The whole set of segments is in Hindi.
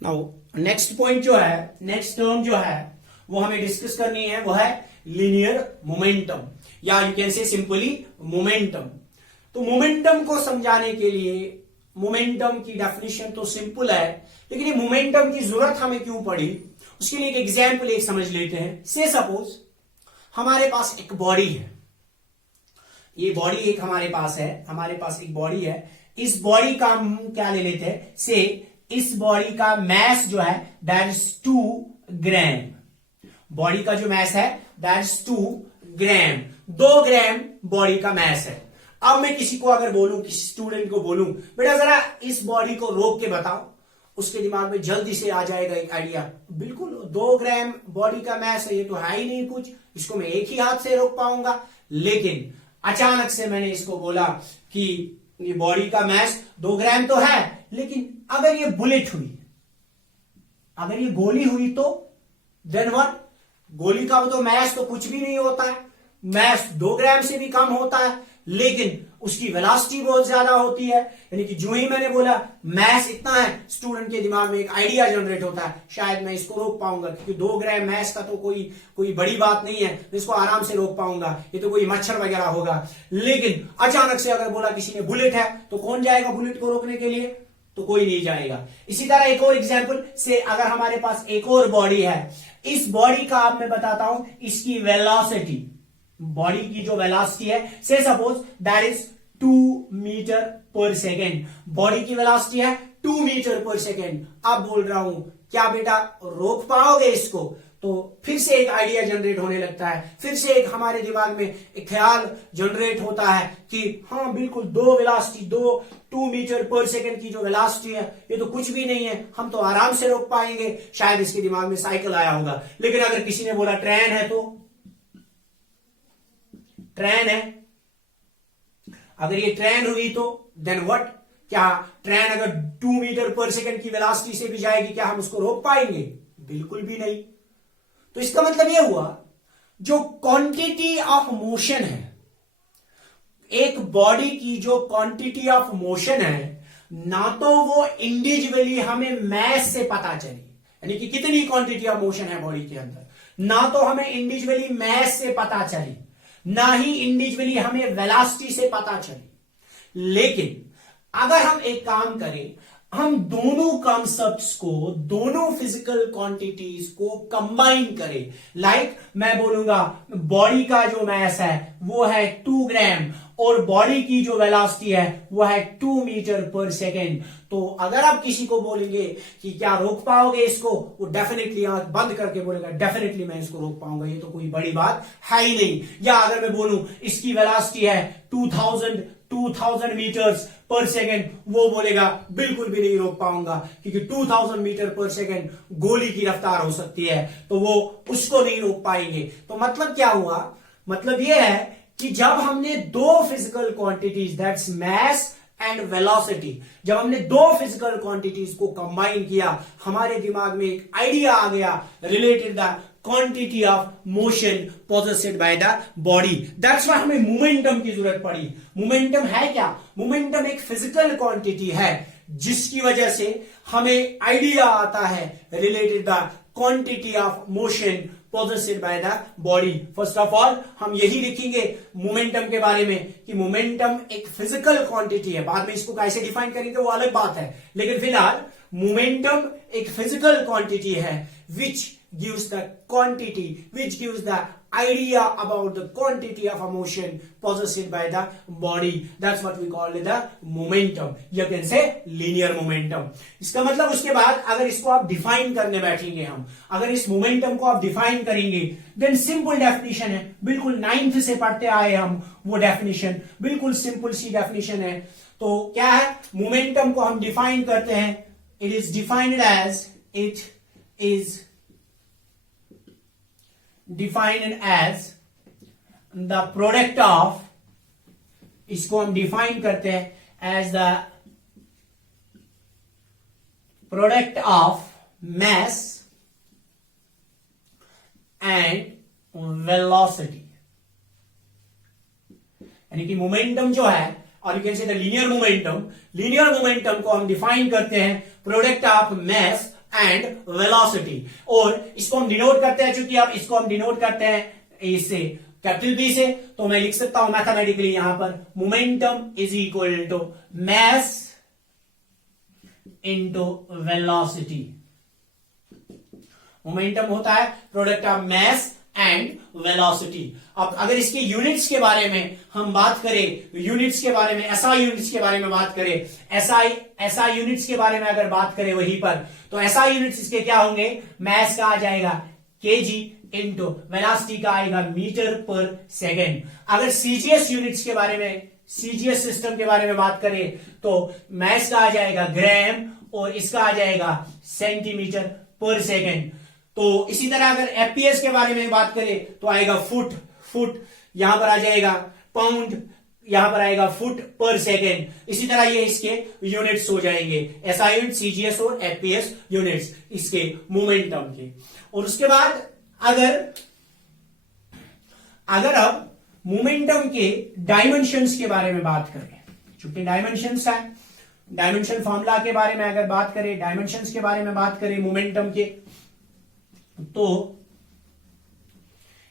नाउ नेक्स्ट पॉइंट जो है, नेक्स्ट टर्म जो है वो हमें डिस्कस करनी है, वो है लीनियर मोमेंटम, या यू कैन से सिंपली मोमेंटम। तो मोमेंटम को समझाने के लिए मोमेंटम की डेफिनेशन तो सिंपल है, लेकिन ये मोमेंटम की जरूरत हमें क्यों पड़ी, उसके लिए एक एग्जाम्पल एक समझ लेते हैं। से सपोज हमारे पास एक बॉडी है, ये बॉडी एक हमारे पास है, हमारे पास एक बॉडी है। इस बॉडी का हम क्या ले लेते हैं, से इस बॉडी का मैस जो है दैट इज 2 ग्राम। बॉडी का जो मैस है that is 2 gram, 2 gram body का मैस है। अब मैं किसी को अगर बोलूं, किसी स्टूडेंट को बोलूं, बेटा जरा इस बॉडी को रोक के बताओ, उसके दिमाग में जल्दी से आ जाएगा एक आइडिया, बिल्कुल 2 ग्राम बॉडी का मैस है, ये तो है ही नहीं कुछ, इसको मैं एक ही हाथ से रोक पाऊंगा। लेकिन अचानक से मैंने इसको बोला कि ये बॉडी का मैस 2 ग्राम तो है, लेकिन अगर ये बुलेट हुई, अगर ये गोली हुई तो देन व्हाट, गोली का तो मैस तो कुछ भी नहीं होता है, मैस 2 ग्राम से भी कम होता है, लेकिन उसकी वेलोसिटी बहुत ज्यादा होती है। यानी कि जो ही मैंने बोला मैस इतना है, स्टूडेंट के दिमाग में एक आइडिया जनरेट होता है, शायद मैं इसको रोक पाऊंगा, क्योंकि 2 ग्राम मैस का तो कोई बड़ी बात नहीं है, मैं इसको आराम से रोक पाऊंगा, ये तो कोई मच्छर वगैरह होगा। लेकिन अचानक से अगर बोला किसी ने बुलेट है, तो कौन जाएगा बुलेट को रोकने के लिए, तो कोई नहीं जाएगा। इसी तरह एक और एग्जांपल से, अगर हमारे पास एक और बॉडी है, इस बॉडी का अब मैं बताता हूं इसकी वेलोसिटी, बॉडी की जो वेलोसिटी है, से सपोज दैट इज 2 मीटर पर सेकेंड, बॉडी की वेलोसिटी है 2 मीटर पर सेकेंड। अब बोल रहा हूं क्या बेटा रोक पाओगे इसको, तो फिर से एक आइडिया जनरेट होने लगता है, फिर से एक हमारे दिमाग में एक ख्याल जनरेट होता है कि हाँ बिल्कुल 2 वेलोसिटी, 2 मीटर पर सेकेंड की जो वेलोसिटी है, ये तो कुछ भी नहीं है, हम तो आराम से रोक पाएंगे। शायद इसके दिमाग में साइकिल आया होगा। लेकिन अगर किसी ने बोला ट्रेन है, तो ट्रेन है, अगर ये ट्रेन हुई तो देन व्हाट, क्या ट्रेन अगर 2 मीटर पर सेकेंड की वेलोसिटी से भी जाएगी, क्या हम उसको रोक पाएंगे, बिल्कुल भी नहीं। तो इसका मतलब यह हुआ जो क्वांटिटी ऑफ मोशन है, एक बॉडी की जो क्वांटिटी ऑफ मोशन है, ना तो वो इंडिविजुअली हमें मैस से पता चली, यानी कि कितनी क्वांटिटी ऑफ मोशन है बॉडी के अंदर, ना तो हमें इंडिविजुअली मैस से पता चली, ना ही इंडिविजुअली हमें वेलोसिटी से पता चली। लेकिन अगर हम एक काम करें, हम दोनों कॉन्सेप्ट्स को, दोनों फिजिकल क्वांटिटीज को कंबाइन करें, लाइक मैं बोलूंगा बॉडी का जो मैस है वो है 2 ग्राम और बॉडी की जो वेलोसिटी है वो है 2 मीटर पर सेकेंड, तो अगर आप किसी को बोलेंगे कि क्या रोक पाओगे इसको, वो डेफिनेटली आंख बंद करके बोलेगा डेफिनेटली मैं इसको रोक पाऊंगा, ये तो कोई बड़ी बात है ही नहीं। या अगर मैं बोलूं इसकी वेलोसिटी है 2000 मीटर्स पर सेकेंड, वो बोलेगा बिल्कुल भी नहीं रोक पाऊंगा, क्योंकि 2000 मीटर पर सेकेंड गोली की रफ्तार हो सकती है, तो वो उसको नहीं रोक पाएंगे। तो मतलब क्या हुआ, मतलब यह है कि जब हमने 2 physical quantities that's mass and velocity, जब हमने 2 फिजिकल क्वांटिटीज को कंबाइन किया, हमारे दिमाग में एक आइडिया आ गया related the quantity of motion possessed by the body. That's why हमें मोमेंटम की जरूरत पड़ी। मोमेंटम है क्या, मोमेंटम एक फिजिकल क्वांटिटी है जिसकी वजह से हमें आइडिया आता है related the quantity of motion possessed by the body. First of all हम यही लिखेंगे मोमेंटम के बारे में कि मोमेंटम एक फिजिकल क्वांटिटी है, बाद में इसको कैसे डिफाइन करेंगे वो अलग बात है, लेकिन फिलहाल मोमेंटम एक फिजिकल क्वांटिटी है which gives the quantity, which gives the idea about the quantity of a motion possessed by the body. That's what we call the momentum. You can say linear momentum. इसका मतलब उसके बाद अगर इसको आप डिफाइन करने बैठेंगे, हम अगर इस मोमेंटम को आप डिफाइन करेंगे, देन सिंपल डेफिनेशन है, बिल्कुल 9th से पढ़ते आए हम वो डेफिनेशन, बिल्कुल सिंपल सी डेफिनेशन है। तो क्या है, मोमेंटम को हम डिफाइन करते हैं, it is defined as, it is defined as the product of, इसको हम डिफाइन करते हैं as the product of mass and velocity, यानी कि मोमेंटम जो है, और you can say the linear momentum, linear momentum को हम डिफाइन करते हैं product of mass and velocity. और इसको हम डिनोट करते हैं, चूंकि अब इसको हम डिनोट करते हैं इससे कैपिटल बी से, तो मैं लिख सकता हूं मैथमेटिकली यहां पर momentum is equal to mass into velocity. Momentum होता है product of mass and velocity. अब अगर इसके यूनिट्स के बारे में हम बात करें, यूनिट्स के बारे में, एसआई यूनिट्स के बारे में बात करें, एसआई यूनिट्स के बारे में अगर बात करें वहीं पर, तो एसआई यूनिट्स इसके क्या होंगे, मास का आ जाएगा केजी इंटू वेलोसिटी का आएगा मीटर पर सेकेंड। अगर सीजीएस यूनिट्स के बारे में, सीजीएस सिस्टम के बारे में बात करें तो मास का आ जाएगा ग्राम और इसका आ जाएगा सेंटीमीटर पर सेकेंड। तो इसी तरह अगर एफपीएस के बारे में बात करें तो आएगा फुट यहां पर आ जाएगा पाउंड, यहां पर आएगा फुट पर सेकेंड। इसी तरह ये इसके यूनिट्स हो जाएंगे, एसआई यूनिट, सीजीएस और एफपीएस यूनिट्स इसके मोमेंटम के। और उसके बाद अगर अब मोमेंटम के डायमेंशंस के बारे में बात करें, चूंकि डायमेंशंस है, डायमेंशन फॉर्मूला के बारे में अगर बात करें, डायमेंशंस के बारे में बात करें मोमेंटम के, तो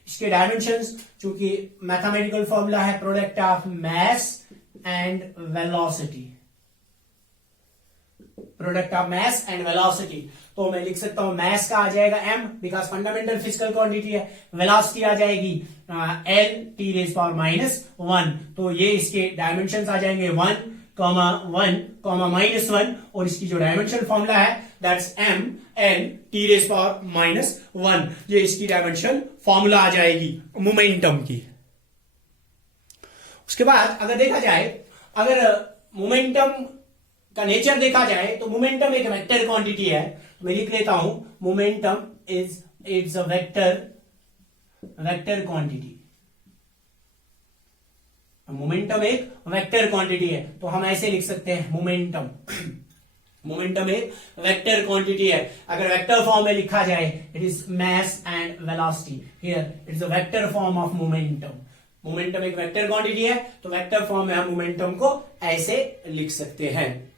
इसके डायमेंशंस, चूंकि मैथमेटिकल फॉर्मूला है product of mass and velocity, product of mass and velocity, तो मैं लिख सकता हूं मास का आ जाएगा m because fundamental physical quantity है, वेलोसिटी आ जाएगी l t रेज पावर -1। तो ये इसके डायमेंशंस आ जाएंगे 1, 1, -1, और इसकी जो डायमेंशन फॉर्मूला है that's m n t raise power -1। ये इसकी डायमेंशन फॉर्मूला आ जाएगी मोमेंटम की। उसके बाद अगर देखा जाए, अगर मोमेंटम का नेचर देखा जाए तो मोमेंटम एक वेक्टर क्वांटिटी है। मैं लिख लेता हूं momentum is a vector quantity. Momentum एक वेक्टर क्वांटिटी है, तो हम ऐसे लिख सकते हैं मोमेंटम मोमेंटम एक वेक्टर क्वांटिटी है। अगर वेक्टर फॉर्म में लिखा जाए it is mass and velocity, here it is a vector form of momentum. Momentum एक वेक्टर क्वांटिटी है, तो वेक्टर फॉर्म में हम मोमेंटम को ऐसे लिख सकते हैं।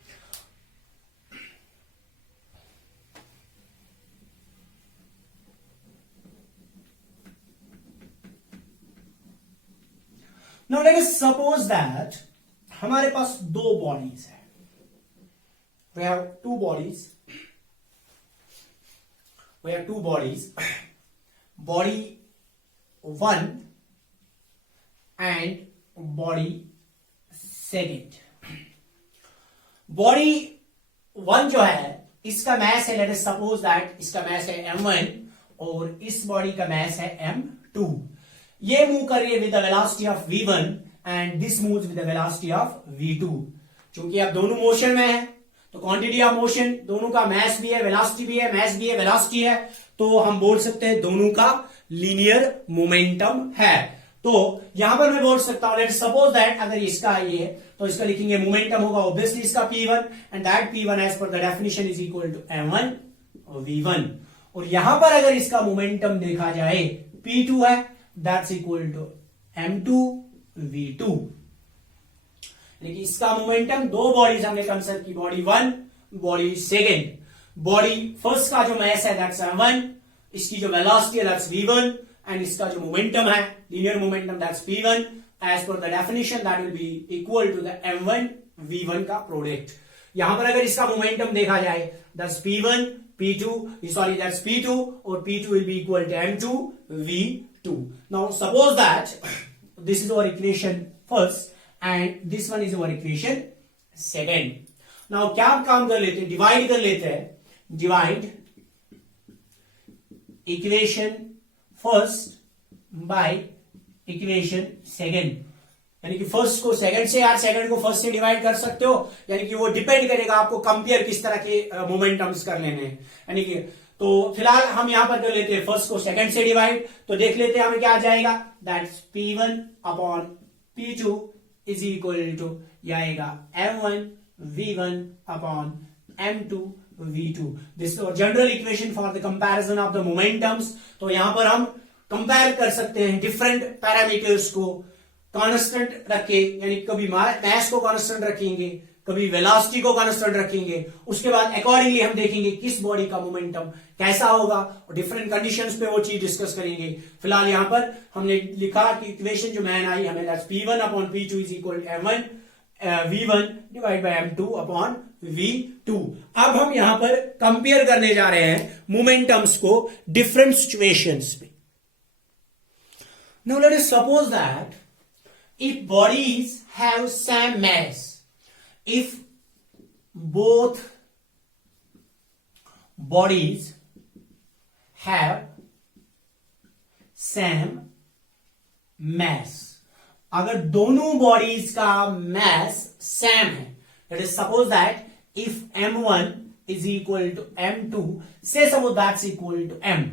Now let us suppose that हमारे पास दो बॉडीज है। We have two bodies. Body 1 and body 2. Body 1 जो है इसका मैस है, let us suppose that इसका मैस है m1 और इस बॉडी का मैस है m2। ये मूव कर रही है with the velocity of v1 and this moves with the velocity of v2। क्योंकि अब दोनों मोशन में है तो क्वांटिटी ऑफ मोशन, दोनों का मास भी है, वेलोसिटी भी है, मास भी है, वेलोसिटी है, तो हम बोल सकते हैं दोनों का लीनियर मोमेंटम है। तो यहां पर मैं बोल सकता हूं, लेट्स सपोज दैट अगर इसका ये है तो इसका लिखेंगे मोमेंटम होगा ऑब्वियसली इसका P1 and that P1 as per the definition is equal to m1 v1। और यहां पर अगर इसका मोमेंटम देखा जाए P2 है, that's equal to m2 v2। लेकिन इसका मोमेंटम दो बॉडीज हमने कंसिडर की, बॉडी 1 बॉडी 2। बॉडी फर्स्ट का जो मास है दैट्स m1, इसकी जो वेलोसिटी है दैट्स v1 एंड इसका जो मोमेंटम है linear momentum that's P1 as per the definition that will be equal to the m1 v1 का प्रोडक्ट। यहां पर अगर इसका मोमेंटम देखा जाए that's P1 P2 sorry that's P2 और P2 will be equal to m2 v2। Now suppose that this is our equation first and this one is our equation second. नाउ क्या आप काम कर लेते हैं, डिवाइड कर लेते हैं, divide equation first by equation second. यानी कि फर्स्ट को सेकंड से, यार सेकंड को फर्स्ट से डिवाइड कर सकते हो, यानी कि वो डिपेंड करेगा आपको कंपेयर किस तरह के मोमेंटम्स कर लेने हैं। यानी कि तो फिलहाल हम यहां पर कर लेते हैं फर्स्ट को सेकंड से डिवाइड, तो देख लेते हैं हमें क्या आ जाएगा, that's P1 upon P2 is equal to यह आएगा m1 v1 upon m2 v2। This general equation for the comparison of the momentums. तो यहां पर हम कंपेयर कर सकते हैं डिफरेंट पैरामीटर्स को कांस्टेंट रख के, यानी कभी मास को कांस्टेंट रखेंगे, कभी वेलोसिटी को कांस्टेंट रखेंगे, उसके बाद अकॉर्डिंगली हम देखेंगे किस बॉडी का मोमेंटम कैसा होगा और डिफरेंट कंडीशंस पे वो चीज डिस्कस करेंगे। फिलहाल यहां पर हमने लिखा कि इक्वेशन जो मैन आई हमें that's P1 upon P2 is equal to M1 V1 divide by M2 upon V2। अब हम यहां पर कंपेयर करने जा रहे हैं मोमेंटम्स को डिफरेंट सिचुएशंस में। Now let us suppose that if bodies have same mass, if both bodies have same mass, अगर दोनों बॉडीज का mass same है, let us suppose that if M1 is equal to M2, say suppose that's equal to M,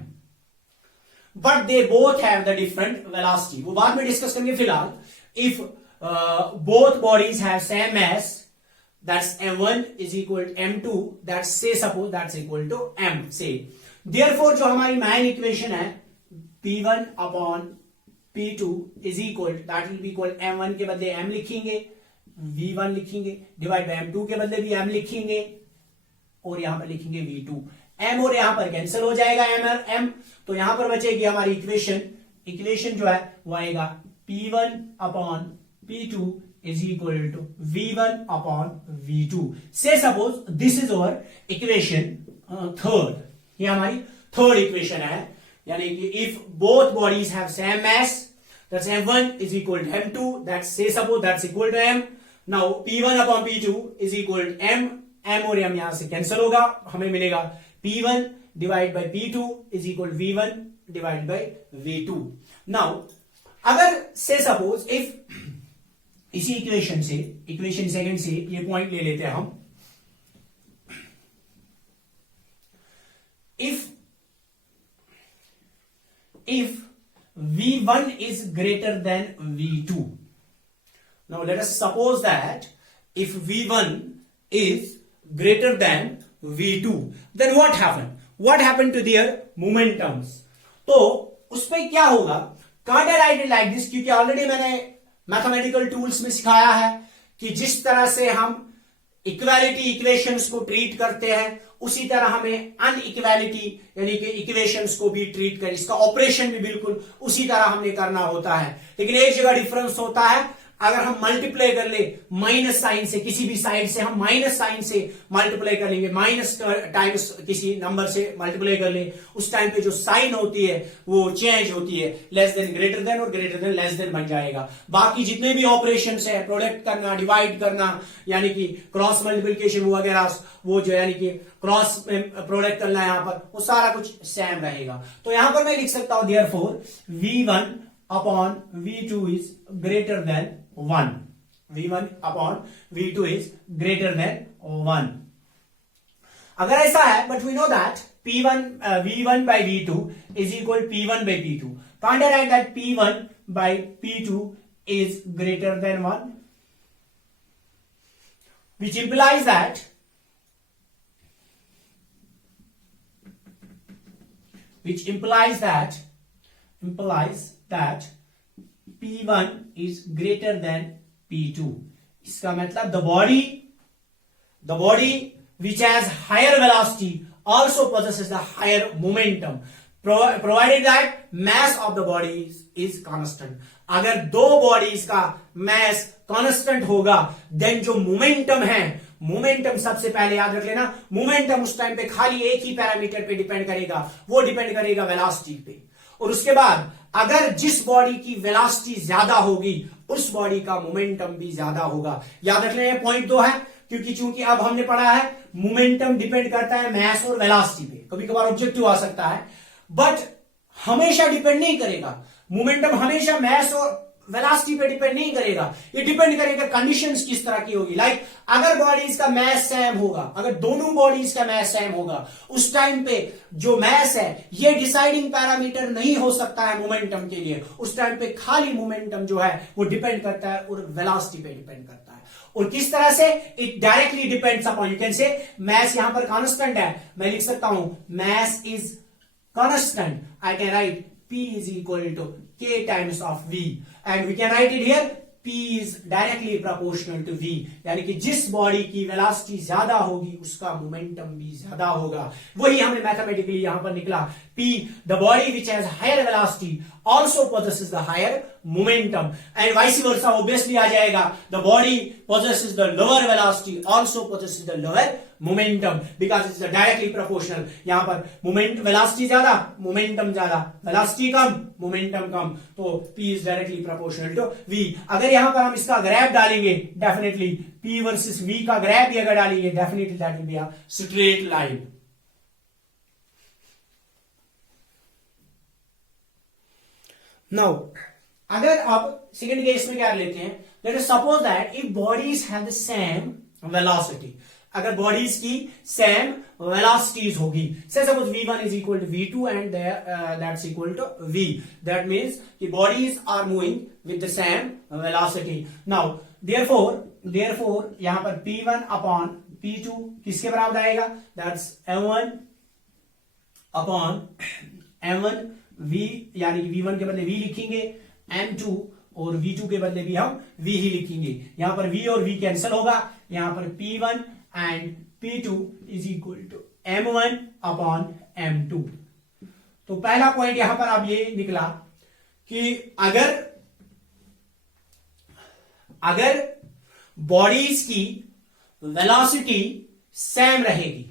but they both have the different velocity, वो बाद में डिस्कस करेंगे। फिलहाल if both bodies have same mass, that's M1 is equal to M2, that's say suppose that's equal to M, say therefore जो हमारी main equation है P1 upon P2 is equal, that will be equal M1 के बदले M लिखेंगे, V1 लिखेंगे, डिवाइड बाय M2 के बदले भी M लिखेंगे और यहां पर लिखेंगे V2। M और यहां पर कैंसिल हो जाएगा M और M, तो यहां पर बचेगी हमारी इक्वेशन जो है वो आएगा P1 upon P2 is equal to V1 upon V2। Say suppose this is our equation third, ये हमारी थर्ड इक्वेशन है, यानी कि if both bodies have same mass that's M1 is equal to M2, that's say suppose that's equal to M। Now P1 upon P2 is equal to M और M यहां से कैंसिल होगा, हमें मिलेगा P1 divide by P2 is equal V1 divide bye V2। Now अगर से सपोज इफ इसी इक्वेशन सेकंड से ये पॉइंट ले लेते हैं हम, if V1 is greater than V2, now let us suppose that if V1 is greater than V2, then what happened to their momentums? तो उस पर क्या होगा, can't I write it like this, क्योंकि ऑलरेडी मैंने मैथमेटिकल टूल्स में सिखाया है कि जिस तरह से हम इक्वालिटी इक्वेशंस को ट्रीट करते हैं उसी तरह हमें अनइक्वालिटी यानी कि इक्वेशंस को भी ट्रीट करें, इसका ऑपरेशन भी बिल्कुल उसी तरह हमने करना होता है। लेकिन एक जगह डिफरेंस होता है, अगर हम मल्टीप्लाई कर ले माइनस साइन से, किसी भी साइड से हम माइनस साइन से मल्टीप्लाई कर लेंगे, माइनस टाइम्स किसी नंबर से मल्टीप्लाई कर ले, उस टाइम पे जो साइन होती है वो चेंज होती है, लेस देन ग्रेटर देन और ग्रेटर देन लेस देन बन जाएगा। बाकी जितने भी ऑपरेशन है, प्रोडक्ट करना, डिवाइड करना, यानी कि क्रॉस मल्टीप्लिकेशन वगैरह, वो जो यानी कि क्रॉस प्रोडक्ट करना है, यहां पर वो सारा कुछ सेम रहेगा। तो यहां पर मैं लिख सकता हूं therefore V1 upon V2 is greater than 1. V1 upon V2 is greater than 1. अगर ऐसा है, but we know that V1 by V2 is equal P1 by P2. Can't I write that P1 by P2 is greater than 1? Which implies that P1 is greater than P2. इसका मतलब the body which has higher velocity also possesses the higher momentum, provided that mass of the body is constant. अगर दो बॉडीज का mass constant होगा, then जो momentum है, मोमेंटम सबसे पहले याद रख लेना, मोमेंटम उस टाइम पे खाली एक ही पैरामीटर पे डिपेंड करेगा, वो डिपेंड करेगा वेलोसिटी पे। और उसके बाद अगर जिस बॉडी की वेलोसिटी ज्यादा होगी उस बॉडी का मोमेंटम भी ज्यादा होगा। याद रख लेना, पॉइंट 2 है, क्योंकि चूंकि अब हमने पढ़ा है मोमेंटम डिपेंड करता है मैस और वेलोसिटी पे, कभी कभार ऑब्जेक्टिव आ सकता है, बट हमेशा डिपेंड नहीं करेगा। मोमेंटम हमेशा मैस और वेलोसिटी पे डिपेंड नहीं करेगा, ये डिपेंड करेगा कंडीशंस किस तरह की होगी। लाइक अगर बॉडीज का मैस सेम होगा, अगर दोनों बॉडीज का मैस सेम होगा, उस टाइम पे जो मैस है ये डिसाइडिंग पैरामीटर नहीं हो सकता है मोमेंटम के लिए। उस टाइम पे खाली मोमेंटम जो है वो डिपेंड करता है और वेलोसिटी पे डिपेंड करता है। और किस तरह से, it directly depends upon, you can say mass यहां पर कांस्टेंट है, मैं लिख सकता हूं mass is constant, I can write P is equal to K times of V, and we can write it here P is directly proportional to V, यानी कि जिस बॉडी की वेलोसिटी ज्यादा होगी उसका मोमेंटम भी ज्यादा होगा। वही हमें मैथमेटिकली यहां पर निकला, P, the body which has higher velocity also possesses the higher momentum, and vice versa obviously आ जाएगा, the body possesses the lower velocity also possesses the lower momentum because it's directly proportional। यहां पर मोमेंट वेलोसिटी ज्यादा मोमेंटम ज्यादा, वेलोसिटी कम मोमेंटम कम, तो P is directly proportional to V। अगर यहां पर हम इसका ग्राफ डालेंगे डेफिनेटली P वर्सेस V का ग्राफ भी अगर डालेंगे definitely that will be a straight line. Now अगर आप सेकंड केस में क्या लेते हैं, let us suppose that if bodies have the same velocity, अगर बॉडीज की सेम वेलोसिटीज होगी, say suppose v1 is equal to v2 and that's equal to v, that means कि bodies are moving with the same velocity. Now therefore यहां पर p1 अपॉन p2 किसके बराबर आएगा, that's m1 upon m1 v, यानी कि v1 के बदले v लिखेंगे, m2 और v2 के बदले भी हम v ही लिखेंगे। यहां पर v और v कैंसिल होगा, यहां पर p1 and p2 is equal to m1 upon m2। तो पहला पॉइंट यहां पर अब ये निकला कि अगर बॉडीज की वेलोसिटी सेम रहेगी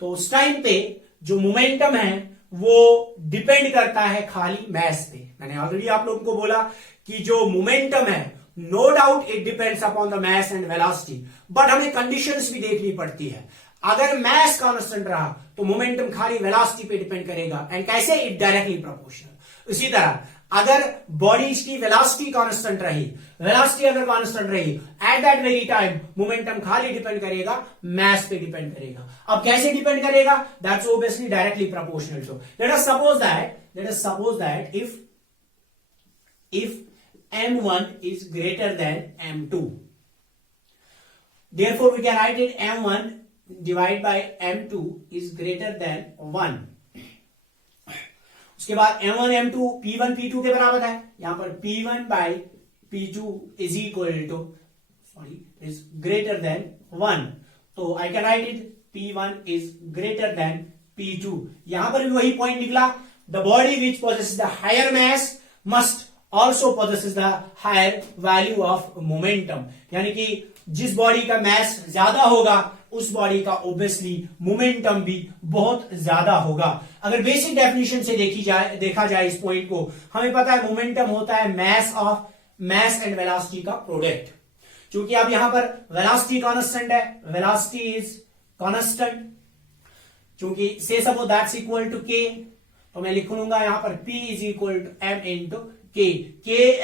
तो उस टाइम पे जो मोमेंटम है वो डिपेंड करता है खाली मास पे। मैंने ऑलरेडी आप लोगों को बोला कि जो मोमेंटम है no doubt it depends upon the mass and velocity, but हमें कंडीशंस भी देखनी पड़ती है। अगर मास कांस्टेंट रहा तो मोमेंटम खाली वेलोसिटी पे डिपेंड करेगा, एंड कैसे, इट डायरेक्टली प्रोपोर्शनल। इसी तरह अगर बॉडीज की वेलोसिटी कांस्टेंट रही, वेलोसिटी अगर कांस्टेंट रही, at that very time momentum खाली डिपेंड करेगा मास पे डिपेंड करेगा। अब कैसे डिपेंड करेगा, that's obviously directly proportional to, let us suppose that if m1 is greater than m2, therefore we can write it m1 divided by m2 is greater than 1। उसके बाद m1 m2 p1 p2 के बराबर है, यहां पर p1 by p2 is equal to is greater than 1, तो I can write it p1 is greater than p2। यहां पर भी वही पॉइंट निकला, the body which possesses the higher mass must also possesses the higher value of momentum, यानी कि जिस बॉडी का मास ज्यादा होगा उस बॉडी का ऑब्वियसली मोमेंटम भी बहुत ज्यादा होगा। अगर बेसिक डेफिनेशन से देखा जाए इस पॉइंट को, हमें पता है मोमेंटम होता है मास एंड वेलोसिटी का प्रोडक्ट। क्योंकि अब यहां पर वेलोसिटी कांस्टेंट है, वेलोसिटी इज कांस्टेंट, क्योंकि say suppose that's equal to k, तो मैं लिख लूंगा यहां पर p is equal to m into k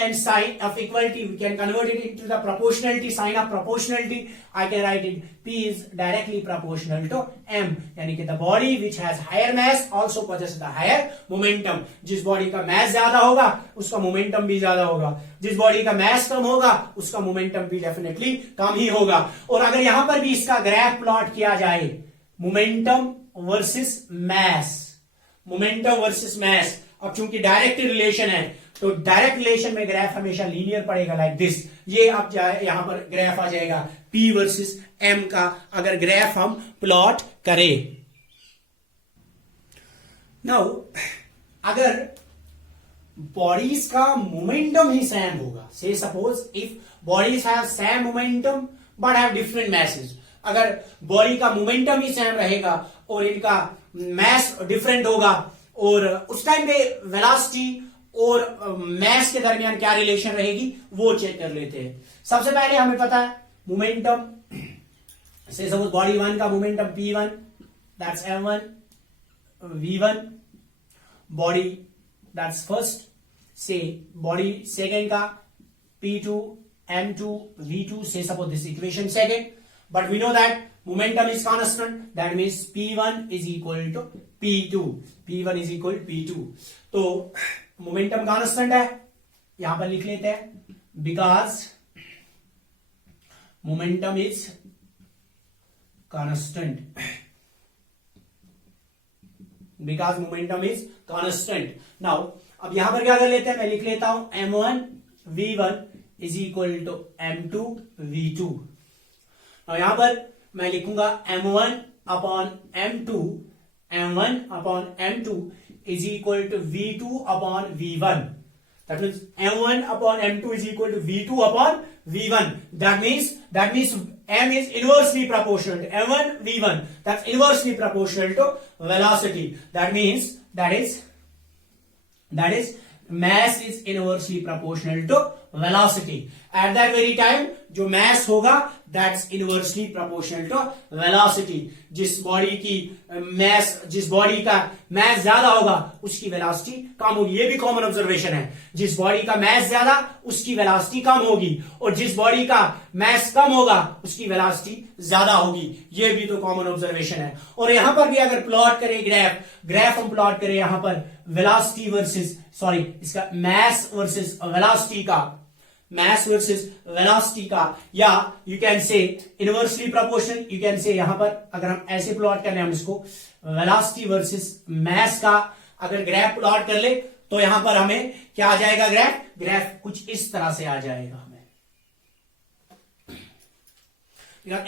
and sign of equality we can convert it into the proportionality, sign of proportionality I can write it p is directly proportional to m, यानी कि the body which has higher mass also possesses the higher momentum। जिस बॉडी का मास ज्यादा होगा उसका मोमेंटम भी ज्यादा होगा, जिस बॉडी का मास कम होगा उसका मोमेंटम भी डेफिनेटली कम ही होगा। और अगर यहां पर भी इसका ग्राफ प्लॉट किया जाए, मोमेंटम वर्सेस मास, मोमेंटम वर्सेस मास, अब चूंकि डायरेक्ट रिलेशन है तो डायरेक्ट रिलेशन में ग्राफ हमेशा लीनियर पड़ेगा लाइक दिस। ये अब यहां पर ग्राफ आ जाएगा P वर्सेस M का, अगर ग्राफ हम प्लॉट करें। नाउ अगर बॉडीज का मोमेंटम ही सेम होगा, से suppose if bodies have same momentum but have different message, अगर बॉडी का मोमेंटम ही सेम रहेगा और इनका मास डिफरेंट होगा, और उस टाइम पे वेलोसिटी और मास के दरमियान क्या रिलेशन रहेगी वो चेक कर लेते हैं। सबसे पहले हमें पता है मोमेंटम, से सपोज बॉडी 1 का momentum p1 that's m1 v1, body that's first, say body second का p2 m2 v2, say suppose this equation second, but we know that momentum is constant, that means p1 is equal to p2, p1 is equal to p2। तो मोमेंटम कांस्टेंट है, यहां पर लिख लेते हैं because momentum is constant, because momentum is constant. Now अब यहां पर क्या कर लेते हैं, मैं लिख लेता हूं m1 v1 is equal to m2v2। और यहां पर मैं लिखूंगा m1 upon m2, m1 upon m2 is equal to v2 upon v1। That means m1 upon m2 is equal to v2 upon v1. That means m is inversely proportional to m1 v1. That's inversely proportional to velocity. That means that is mass is inversely proportional to velocity. At that very time जो mass होगा that's inversely proportional to velocity. जिस बॉडी का mass ज्यादा होगा उसकी velocity कम होगी। ये भी कॉमन ऑब्जर्वेशन है, जिस बॉडी का mass ज्यादा उसकी velocity कम होगी, और जिस बॉडी का mass कम होगा उसकी velocity ज्यादा होगी। ये भी तो कॉमन ऑब्जर्वेशन है। और यहां पर भी अगर प्लॉट करें ग्राफ हम प्लॉट करें यहां पर वेलोसिटी वर्सेस इसका mass वर्सेस वेलोसिटी का, या यू कैन से इनवर्सली प्रोपोर्शनल, यू कैन से यहां पर अगर हम ऐसे प्लॉट कर रहे हैं हम इसको वेलोसिटी वर्सेस मास का अगर ग्राफ प्लॉट कर ले तो यहां पर हमें क्या आ जाएगा, ग्राफ कुछ इस तरह से आ जाएगा। हमें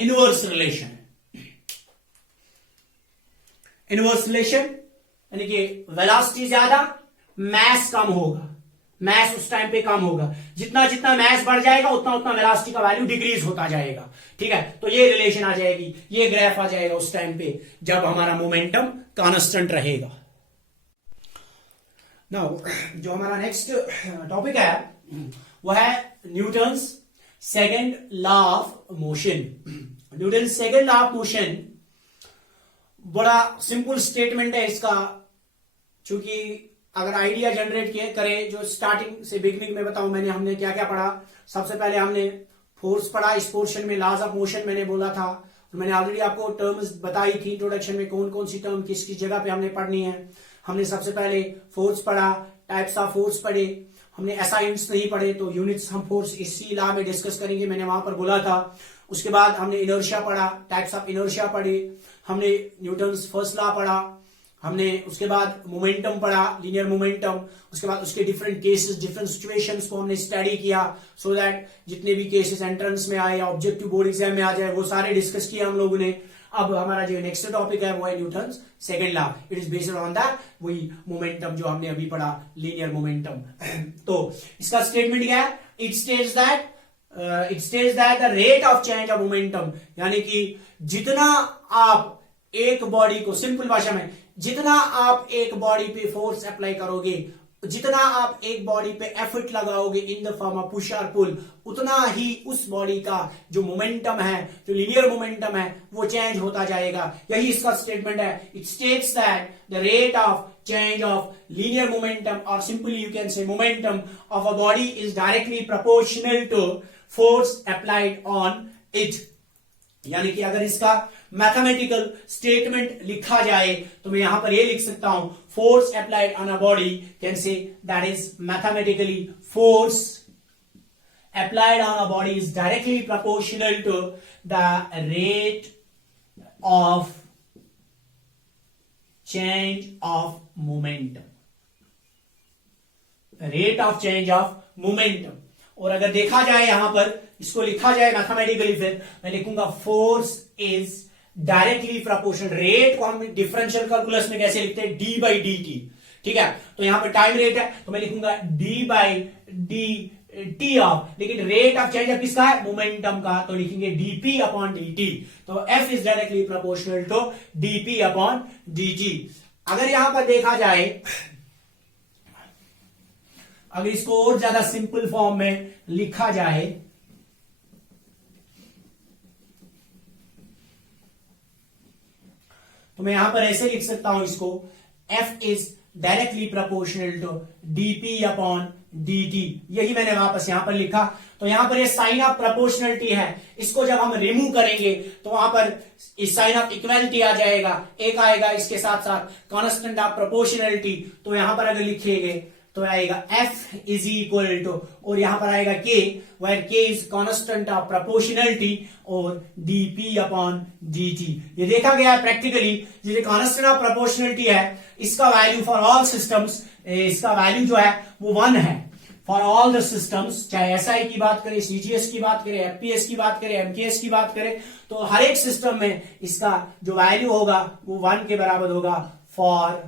इनवर्स रिलेशन यानी कि वेलोसिटी ज्यादा मास कम होगा, मास उस टाइम पे कम होगा, जितना जितना मास बढ़ जाएगा उतना उतना वेलोसिटी का वैल्यू डिक्रीज होता जाएगा। ठीक है, तो ये रिलेशन आ जाएगी, ये ग्राफ आ जाएगा उस टाइम पे जब हमारा मोमेंटम कांस्टेंट रहेगा। नाउ जो हमारा नेक्स्ट टॉपिक है वह है Newton's second law of motion. Newton's second law of motion बड़ा सिंपल स्टेटमेंट है इसका, चूंकि अगर आइडिया जनरेट करें, जो स्टार्टिंग से बिगनिंग में बताऊं हमने क्या क्या पढ़ा। सबसे पहले हमने फोर्स पढ़ा, इस पोर्शन में लॉज ऑफ मोशन मैंने बोला था, तो मैंने ऑलरेडी आपको टर्म्स बताई थी इंट्रोडक्शन में कौन कौन सी टर्म किस किस जगह पे हमने पढ़नी है। हमने सबसे पहले फोर्स पढ़ा, टाइप्स ऑफ फोर्स पढ़े, हमने एसआई यूनिट्स नहीं पढ़े तो यूनिट्स हम फोर्स इसी लॉ में डिस्कस करेंगे, मैंने वहां पर बोला था। उसके बाद हमने इनर्शिया पढ़ा, टाइप्स ऑफ इनर्शिया पढ़े, हमने न्यूटन्स फर्स्ट लॉ पढ़ा, हमने उसके बाद मोमेंटम पढ़ा, लीनियर मोमेंटम, उसके बाद उसके डिफरेंट केसेस डिफरेंट सिचुएशंस को हमने स्टडी किया, सो दैट जितने भी केसेस एंट्रेंस में आए या ऑब्जेक्टिव बोर्ड एग्जाम में आ जाए वो सारे डिस्कस किए हम लोगों ने। अब हमारा जो नेक्स्ट टॉपिक है वो है Newton's second law, it is based on that वही मोमेंटम जो हमने अभी पढ़ा, लीनियर मोमेंटम। तो इसका स्टेटमेंट क्या है, it states that the rate of change of momentum, यानी कि जितना आप एक बॉडी को, सिंपल भाषा में जितना आप एक बॉडी पे फोर्स अप्लाई करोगे, जितना आप एक बॉडी पे एफर्ट लगाओगे in the form of push और पुल, उतना ही उस बॉडी का जो मोमेंटम है, जो लीनियर मोमेंटम है वो चेंज होता जाएगा। यही इसका स्टेटमेंट है। It states that the rate of change of linear momentum और simply you can say momentum of a body is directly proportional to force applied on it. यानी कि अगर इसका मैथमेटिकल स्टेटमेंट लिखा जाए तो मैं यहां पर ये लिख सकता हूं, force applied on a body can say that is mathematically force applied on a body is directly proportional to the rate of change of momentum, rate of change of momentum. और अगर देखा जाए यहां पर इसको लिखा जाए मैथमेटिकली, फिर मैं लिखूंगा force is directly proportional, rate को हम डिफरेंशियल कैलकुलस में कैसे लिखते हैं, डी बाई डी टी। ठीक है, तो यहां पर टाइम रेट है तो मैं लिखूंगा d by d t of, लेकिन रेट ऑफ चेंज ऑफ किसका है, मोमेंटम का, तो लिखेंगे डीपी अपॉन डी टी। तो F is directly proportional to dp upon d t. अगर यहां पर देखा जाए, अगर इसको और ज्यादा सिंपल फॉर्म में लिखा जाए तो मैं यहां पर ऐसे लिख सकता हूं इसको, F is directly proportional to dp upon dt। यही मैंने वापस यहां पर लिखा। तो यहां पर ये साइन ऑफ प्रोपोर्शनलिटी है, इसको जब हम रिमूव करेंगे तो वहां पर इस साइन ऑफ इक्वालिटी आ जाएगा, एक आएगा इसके साथ साथ कांस्टेंट ऑफ प्रोपोर्शनलिटी। तो यहां पर अगर लिखेंगे तो आएगा F इज इक्वल टू, और यहां पर आएगा K, where K is constant of proportionality, और dp अपॉन dt। ये देखा गया है प्रैक्टिकली, जैसे कांस्टेंट ऑफ प्रोपोर्शनलिटी है इसका वैल्यू फॉर ऑल सिस्टम्स, इसका वैल्यू जो है वो 1 है। फॉर ऑल द सिस्टम्स, चाहे एसआई की बात करें, सीजीएस की बात करें, एफपीएस की बात करें, एमकेएस की बात करें, तो हर एक सिस्टम में इसका जो वैल्यू होगा वो 1 के बराबर होगा for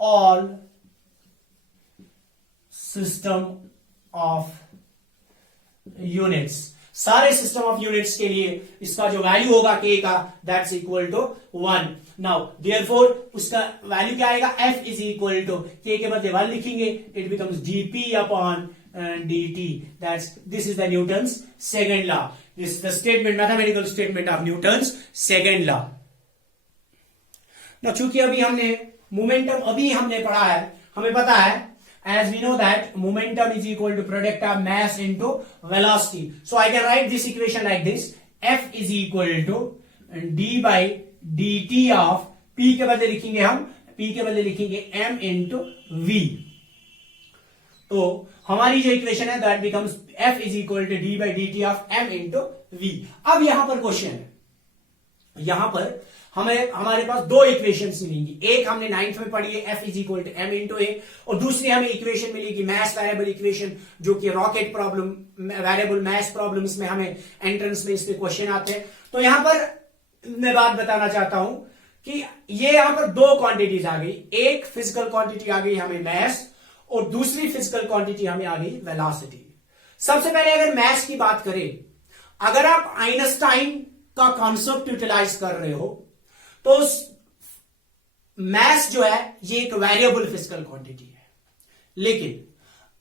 all system of units. सारे सिस्टम ऑफ यूनिट्स के लिए इसका जो वैल्यू होगा के का, that's equal to 1। Now therefore उसका वैल्यू क्या आएगा, f इज इक्वल टू के बदले 1 लिखेंगे, it becomes dp upon dt, that's this is the Newton's second law, this is the statement, mathematical statement of Newton's second law. ना चूंकि अभी हमने मोमेंटम अभी हमने पढ़ा है, हमें पता है as we know that momentum is equal to product of mass into velocity, so I can write this equation like this, f is equal to d by dt of p के बदले लिखेंगे हम, p के बदले लिखेंगे m into v। तो हमारी जो इक्वेशन है that becomes f is equal to d by dt of m into v। अब यहां पर क्वेश्चन है, यहां पर हमें हमारे पास दो इक्वेशंस मिलेंगी, एक हमने 9th में पढ़ी है f is equal to m into a, और दूसरी हमें इक्वेशन मिलेगी मैथ वेरिएबल इक्वेशन, जो कि rocket problem, variable math problems में हमें एंट्रेंस में इस पे क्वेश्चन आते हैं। तो यहां पर मैं बात बताना चाहता हूं कि ये यहां पर दो क्वांटिटीज आ गई, एक फिजिकल क्वांटिटी आ गई हमें मैस, और दूसरी फिजिकल क्वांटिटी हमें आ गई वेलोसिटी। सबसे पहले अगर मैस की बात करें, अगर आप आइंस्टाइन का कॉन्सेप्ट यूटिलाइज कर रहे हो तो मैस जो है ये एक वेरिएबल फिजिकल क्वांटिटी है, लेकिन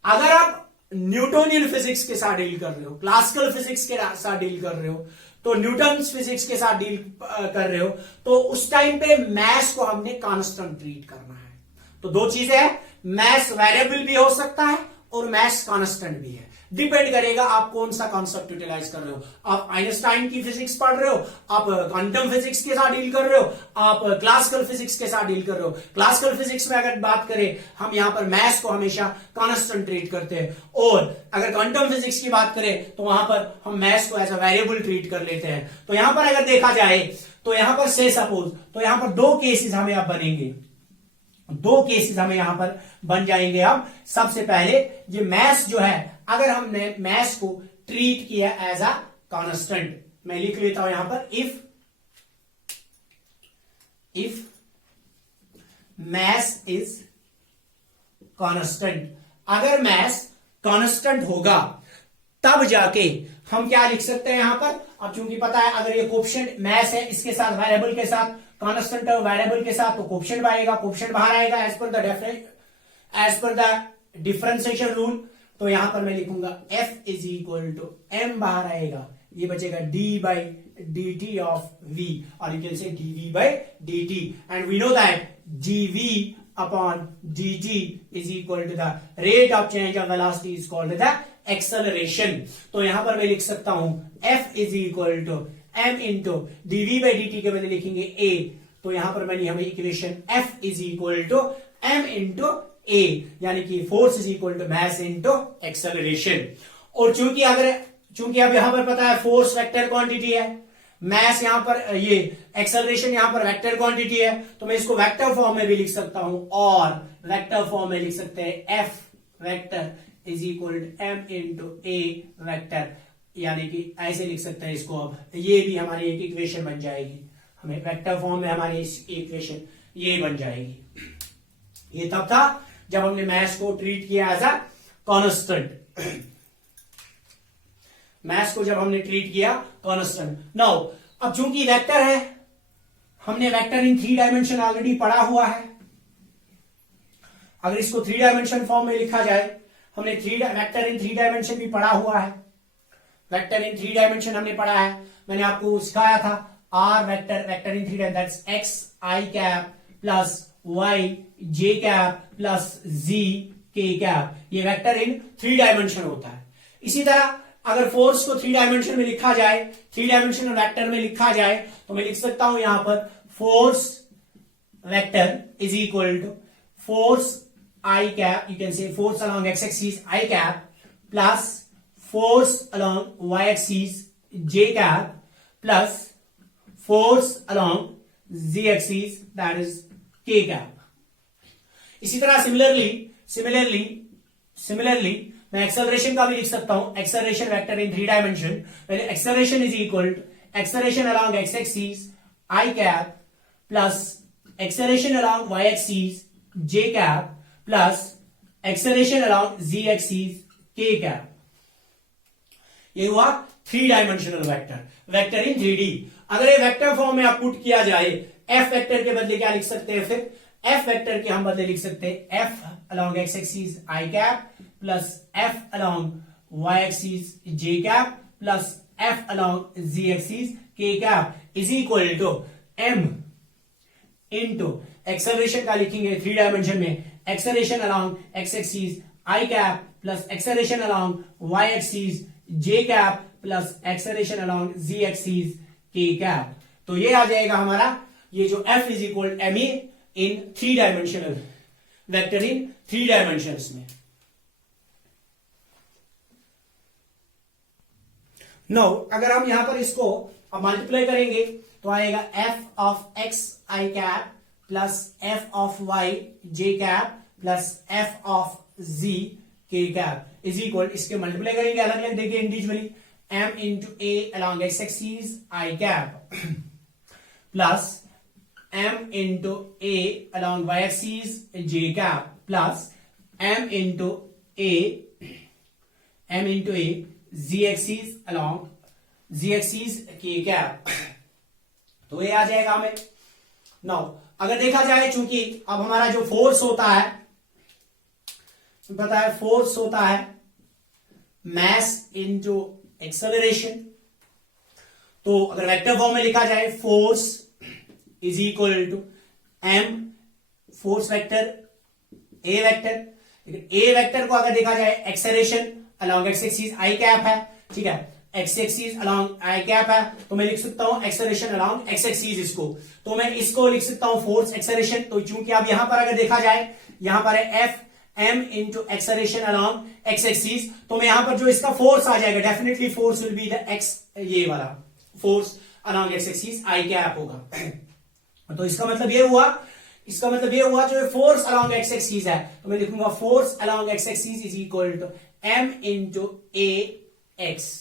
अगर आप न्यूटोनियन फिजिक्स के साथ डील कर रहे हो, क्लासिकल फिजिक्स के साथ डील कर रहे हो, तो न्यूटन फिजिक्स के साथ डील कर रहे हो, तो उस टाइम पे मैस को हमने कांस्टेंट ट्रीट करना है। तो दो चीजें हैं, मैस वेरिएबल भी हो सकता है और मैस कांस्टेंट भी है, डिपेंड करेगा आप कौन सा कॉन्सेप्ट यूटिलाइज कर रहे हो। आप आइंस्टाइन की फिजिक्स पढ़ रहे हो, आप क्वांटम फिजिक्स के साथ डील कर रहे हो, आप क्लासिकल फिजिक्स के साथ डील कर रहे हो। क्लासिकल फिजिक्स में अगर बात करें, हम यहां पर मैथ्स को हमेशा कांस्टेंट ट्रीट करते हैं, और अगर क्वांटम फिजिक्स की बात करें तो वहां पर हम मैथ्स को एज अ वेरिएबल ट्रीट कर लेते हैं। तो यहां पर अगर देखा जाए तो यहां पर से सपोज, तो यहां पर दो केसेस हमें अब बनेंगे, दो केसेस हमें यहां पर बन जाएंगे। अब सबसे पहले ये मैथ्स जो है, अगर हमने मैथ्स को ट्रीट किया एज अ कांस्टेंट, मैं लिख लेता हूं यहां पर, इफ मैथ्स इज कांस्टेंट, अगर मैथ्स कांस्टेंट होगा तब जाके हम क्या लिख सकते हैं यहां पर। अब चूंकि पता है अगर ये कोएफिशिएंट मैथ्स है, इसके साथ वेरिएबल के साथ, कांस्टेंट वेरिएबल के साथ, तो कोएफिशिएंट आएगा, कोएफिशिएंट बाहर आएगा as per the differentiation rule. तो यहां पर मैं लिखूंगा f is equal to m, बाहर आएगा, ये बचेगा d by dt of v, और you can say dv by dt, and we know that gv upon dt is equal to the rate of change of velocity is called the acceleration. तो यहां पर मैं लिख सकता हूं f is equal to m into dv by dt के बदले लिखेंगे a, तो यहां पर मैंने हमें equation f is equal to m into a, यानी कि force is equal to mass into acceleration. और चूंकि अब यहां पर पता है फोर्स वेक्टर क्वांटिटी है, मास यहां पर, ये एक्सेलरेशन यहां पर वेक्टर क्वांटिटी है, तो मैं इसको वेक्टर फॉर्म में भी लिख सकता हूं, और वेक्टर फॉर्म में लिख सकते हैं f vector is equal to m into a vector, यानी कि ऐसे लिख सकते हैं इसको। अब ये भी हमारी एक इक्वेशन बन जाएगी, हमें वेक्टर फॉर्म में हमारी इस इक्वेशन ये बन जाएगी। ये तब था जब हमने मैथ्स को ट्रीट किया एज अ कांस्टेंट, मैथ्स को जब हमने ट्रीट किया कांस्टेंट। नाउ अब चूंकि वेक्टर है, हमने वेक्टर इन 3 डायमेंशन ऑलरेडी पढ़ा हुआ है, अगर इसको 3 डायमेंशन फॉर्म में लिखा जाए, हमने वेक्टर इन 3 डायमेंशन भी पढ़ा हुआ है, वेक्टर इन 3 डायमेंशन हमने पढ़ा है, मैंने आपको सिखाया था r vector in 3 dimension, that's x i cap plus y j cap plus z k cap, ये वेक्टर इन 3 डायमेंशन होता है। इसी तरह अगर फोर्स को 3 डायमेंशन में लिखा जाए, 3 डायमेंशन वेक्टर में लिखा जाए, तो मैं लिख सकता हूं यहां पर force vector is equal to force i cap, you can say force along x axis I cap plus force along y axis j cap plus force along z axis that is k cap. इसी तरह सिमिलरली सिमिलरली मैं एक्सेलरेशन का भी लिख सकता हूं, एक्सेलरेशन वेक्टर इन 3 डायमेंशन, पहले acceleration is equal to acceleration along x axis I cap plus acceleration along Y axis J cap plus acceleration along ji axis के कैप। ये हुआ 3 डायमेंशनल वेक्टर, वेक्टर इन 3D। अगर ये वेक्टर फॉर्म में आप पुट किया जाए, एफ वेक्टर के बदले क्या लिख सकते हैं, फिर एफ वेक्टर के हम बदले लिख सकते हैं एफ अलोंग एक्स एक्सिस आई cap plus F along Y axis जे कैप प्लस एफ अलोंग जी एक्सिस के cap is equal to M into acceleration का लिखेंगे 3 डायमेंशन में, एक्सेलरेशन अलोंग एक्स एक्सिस आई cap plus acceleration along Y axis जे कैप प्लस एक्सेलरेशन अलोंग जी एक्सिस के कैप। तो ये आ जाएगा हमारा ये जो f is equal M A in 3 dimensional vector in 3 dimensions में। नो अगर हम यहां पर इसको अब मल्टीप्लाई करेंगे तो आएगा f of x I cap plus f of y j cap plus f of z k cap is equal, इसके मल्टीप्लाई करेंगे अलग अलग देखिए individually, m into a along x axis I cap plus m into a along y axis j cap plus m into a z axis along z axis k cap. तो ये आ जाएगा हमें। नाउ अगर देखा जाए, चूंकि अब हमारा जो फोर्स होता है, पता है फोर्स होता है मैस इनटू एक्सेलरेशन, तो अगर वेक्टर फॉर्म में लिखा जाए force is equal to m force vector a vector, लेकिन ए वेक्टर को अगर देखा जाए एक्सेलरेशन अलोंग एक्स एक्सिस आई कैप है, ठीक है, x axis along i cap है, तो मैं लिख सकता हूं एक्सेलरेशन अलोंग एक्स एक्सिस इसको, तो मैं इसको लिख सकता हूं फोर्स एक्सेलरेशन। तो चूंकि अब यहां पर अगर देखा जाए, यहां पर है F m into acceleration along x axis, तो मैं यहां पर जो इसका फोर्स आ जाएगा definitely force will be the x, ये वाला फोर्स अलोंग एक्स एक्सिस आई कैप होगा। तो इसका मतलब ये हुआ, इसका मतलब ये हुआ जो फोर्स अलोंग एक्स एक्सिस है, तो मैं लिखूंगा force along x axis is equal to M into A X,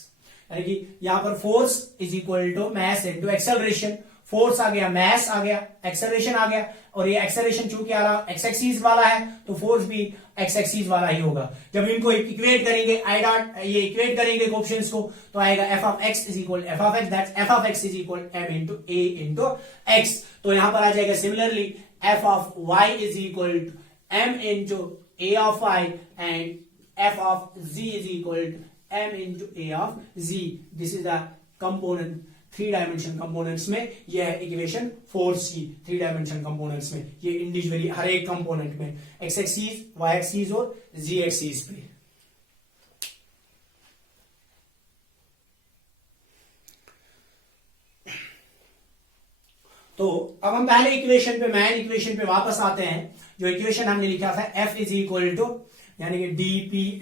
यानी कि यहां पर force is equal to mass into acceleration, force आ गया, मैस आ गया, एक्सेलरेशन आ गया, और ये एक्सेलरेशन चूंकि एक्स एक्सिस वाला है तो फोर्स भी एक्स एक्सिस वाला ही होगा। जब इनको इक्वेट करेंगे आई डॉट, ये इक्वेट करेंगे कोएफिशिएंट्स को, तो आएगा F of x is equal F of x, that's F of x is equal m into a into x. तो यहां पर आ जाएगा similarly F of y is equal to M into a of y and F of z is equal to M into a of z. This is the component 3 dimension components में, यह है इक्वेशन फोर्स की 3 डायमेंशन कंपोनेंट्स में, ये इंडिविजुअली हर एक कंपोनेंट में एक्स एक्सिस वाई एक्सिस और जी एक्सिस पे। तो अब हम पहले इक्वेशन पे, मेन इक्वेशन पे वापस आते हैं। जो इक्वेशन हमने लिखा था एफ इज इक्वल टू, यानी कि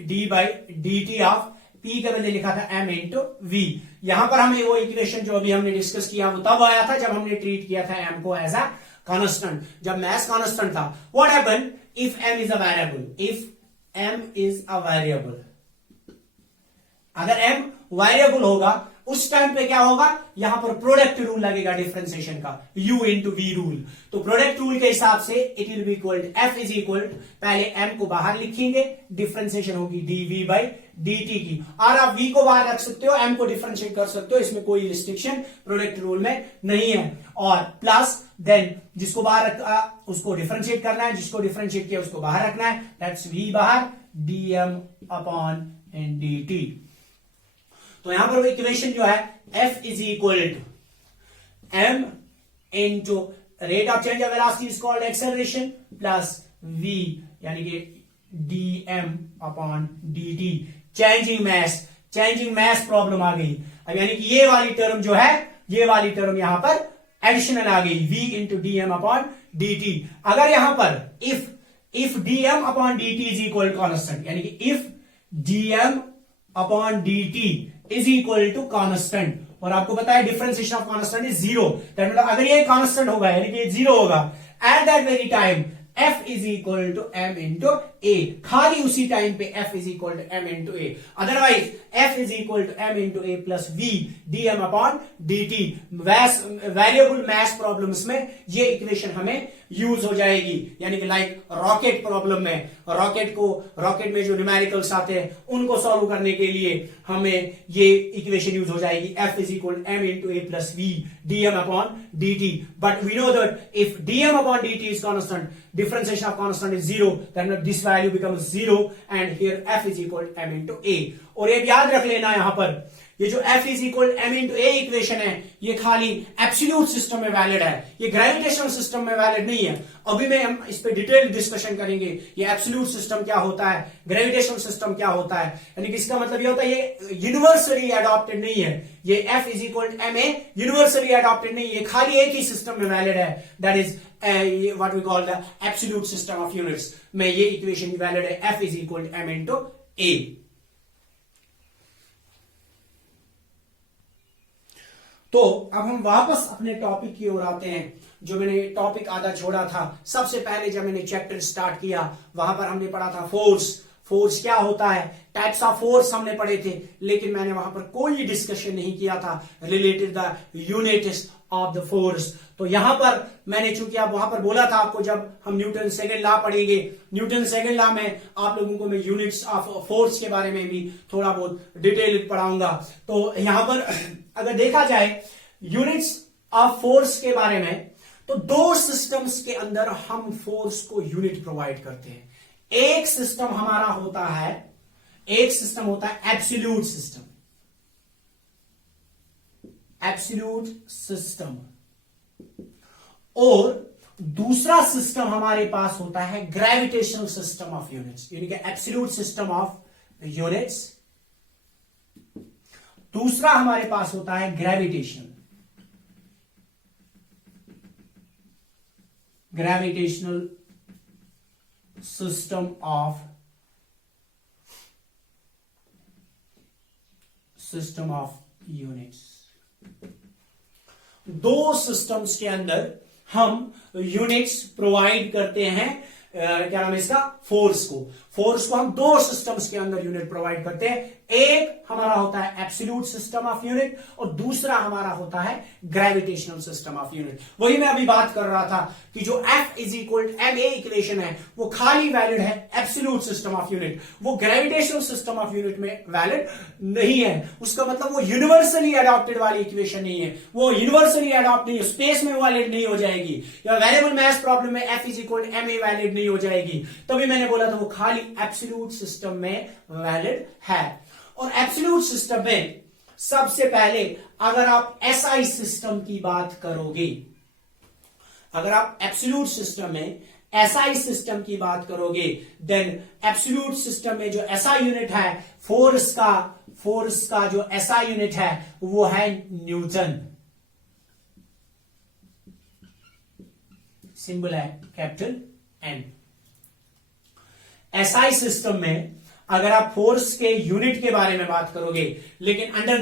D by d t of P के बदले लिखा था एम इंटू वी। यहां पर हमें वो इक्वेशन जो अभी हमने डिस्कस किया वो तब आया था जब हमने ट्रीट किया था एम को एज अ कांस्टेंट, जब मैस कांस्टेंट था। What happen if m is a variable, if m is a variable, अगर एम वेरिएबल होगा उस टाइम पे क्या होगा, यहां पर प्रोडक्ट रूल लगेगा डिफरेंशिएशन का, u इंटू वी रूल। तो प्रोडक्ट रूल के हिसाब से it will be equal F is equal, पहले m को बाहर लिखेंगे, डिफरेंशिएशन होगी dv बाई dt की, और आप v को बाहर रख सकते हो, m को डिफरेंशिएट कर सकते हो, इसमें कोई रिस्ट्रिक्शन प्रोडक्ट रूल में नहीं है। और प्लस देन जिसको बाहर रखा उसको डिफरेंशिएट करना है, जिसको डिफरेंशिएट किया उसको बाहर रखना है, दैट्स v बाहर dm अपॉन dt। तो यहां पर इक्वेशन जो है f is equal to m into rate of change of velocity is called acceleration plus v, यानी कि dm upon dt। Changing mass problem आ गई अब, यानी कि ये वाली टर्म जो है, ये वाली टर्म यहां पर एडिशनल आ गई, v into dm upon dt। अगर यहां पर if dm upon dt is equal constant, यानी कि if dm upon dt is equal to constant, और आपको पता है differentiation of constant is 0, that मतलब अगर ये कांस्टेंट होगा यानी कि 0 होगा, at that very time F is equal to M into A, खाली उसी टाइम पे F is equal to M into A, otherwise F is equal to M into a plus v d m upon d t. Variable math problems में ये इक्वेशन हमें यूज हो जाएगी, यानी कि लाइक रॉकेट प्रॉब्लम में, रॉकेट में जो न्यूमेरिकल्स आते हैं उनको सॉल्व करने के लिए हमें ये इक्वेशन यूज हो जाएगी, F is equal m into a plus v d m upon d t. But we know that if d m upon d t is constant, differentiation of constant is 0, then this value becomes 0 and here F is equal to m into a। और एक याद रख लेना यहां पर, ये जो F is equal to m into a equation है ये खाली एब्सोल्यूट सिस्टम में वैलिड है, ये ग्रेविटेशनल सिस्टम में वैलिड नहीं है। अभी में हम इस पे डिटेल डिस्कशन करेंगे, ये एब्सोल्यूट सिस्टम क्या होता है, ग्रेविटेशनल सिस्टम क्या होता है, यानी कि इसका मतलब ये होता है ये यूनिवर्सली अडॉप्टेड नहीं है, ये F is equal to M A universally adopted नहीं है, ये खाली एक ही सिस्टम में वैलिड है, that is what we call the absolute system of units में ये इक्वेशन वैलिड है, F is equal to M into A. तो अब हम वापस अपने टॉपिक की ओर आते हैं, जो मैंने टॉपिक आधा छोड़ा था। सबसे पहले जब मैंने चैप्टर स्टार्ट किया वहां पर हमने पढ़ा था फोर्स क्या होता है, टाइप्स ऑफ फोर्स हमने पढ़े थे, लेकिन मैंने वहां पर कोई डिस्कशन नहीं किया था related the units of the force. तो यहां पर मैंने चूंकि आप वहां पर बोला था आपको, जब हम न्यूटन सेकंड लॉ पढ़ेंगे, न्यूटन सेकंड लॉ में आप लोगों को मैं यूनिट्स ऑफ फोर्स के बारे में भी थोड़ा बहुत डिटेल पढ़ाऊंगा। तो यहां पर अगर देखा जाए यूनिट्स ऑफ फोर्स के बारे में, तो दो सिस्टम्स के अंदर हम फोर्स को यूनिट प्रोवाइड करते हैं। एक सिस्टम हमारा होता है, एक सिस्टम होता है एब्सोल्यूट सिस्टम, एब्सोल्यूट सिस्टम, और दूसरा सिस्टम हमारे पास होता है ग्रेविटेशनल सिस्टम ऑफ यूनिट्स, यानी कि एब्सोल्यूट सिस्टम ऑफ यूनिट्स। दूसरा हमारे पास होता है ग्रेविटेशनल सिस्टम ऑफ यूनिट्स। दो सिस्टम्स के अंदर हम यूनिट्स प्रोवाइड करते हैं, क्या नाम है इसका, फोर्स को हम दो सिस्टम्स के अंदर यूनिट प्रोवाइड करते हैं। एक हमारा होता है एब्सोल्यूट सिस्टम ऑफ यूनिट और दूसरा हमारा होता है ग्रेविटेशनल सिस्टम ऑफ यूनिट। वही मैं अभी बात कर रहा था कि जो F is equal to M a equation है वो खाली वैलिड है एब्सोल्यूट सिस्टम ऑफ यूनिट, वो ग्रेविटेशनल सिस्टम ऑफ यूनिट में वैलिड नहीं है। उसका मतलब वो यूनिवर्सली अडॉप्टेड वाली इक्वेशन नहीं है, वो यूनिवर्सली अडॉप्ट नहीं है, स्पेस में वैलिड नहीं हो जाएगी, या वेरिएबल मैथ प्रॉब्लम में F is equal to M a valid नहीं हो जाएगी। तभी मैंने बोला था वो खाली एब्सोल्यूट सिस्टम में वैलिड है। और एब्सोल्यूट सिस्टम में सबसे पहले अगर आप एसआई सिस्टम की बात करोगे, अगर आप एब्सोल्यूट सिस्टम में एसआई सिस्टम की बात करोगे, देन एब्सोल्यूट सिस्टम में जो एसआई यूनिट है फोर्स का जो एसआई यूनिट है वो है न्यूटन, सिंबल है कैपिटल एन। एसआई सिस्टम में अगर आप फोर्स के यूनिट के बारे में बात करोगे, लेकिन under